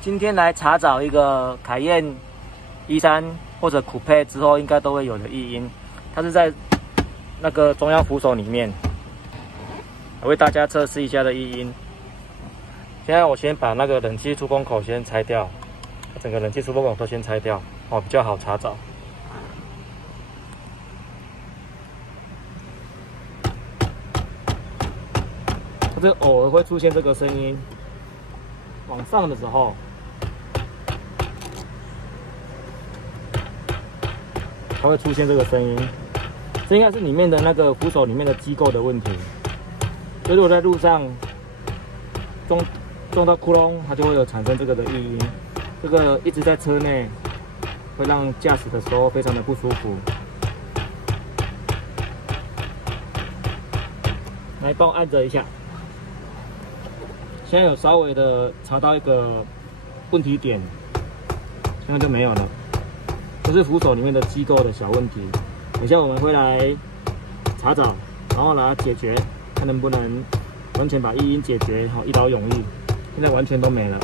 今天来查找一个凯宴E3或者酷配之后应该都会有的异音，它是在那个中央扶手里面。我为大家测试一下的异音。现在我先把那个冷气出风口先拆掉，整个冷气出风口都先拆掉，哦，比较好查找。它这偶尔会出现这个声音，往上的时候，它会出现这个声音。这应该是里面的那个扶手里面的机构的问题。所以如果在路上撞到窟窿，它就会有产生这个的异音。这个一直在车内，会让驾驶的时候非常的不舒服。来，帮我按着一下。现在有稍微的查到一个问题点，现在就没有了。这是扶手里面的机构的小问题。等一下我们会来查找，然后来解决，看能不能完全把异音解决，一劳永逸。现在完全都没了。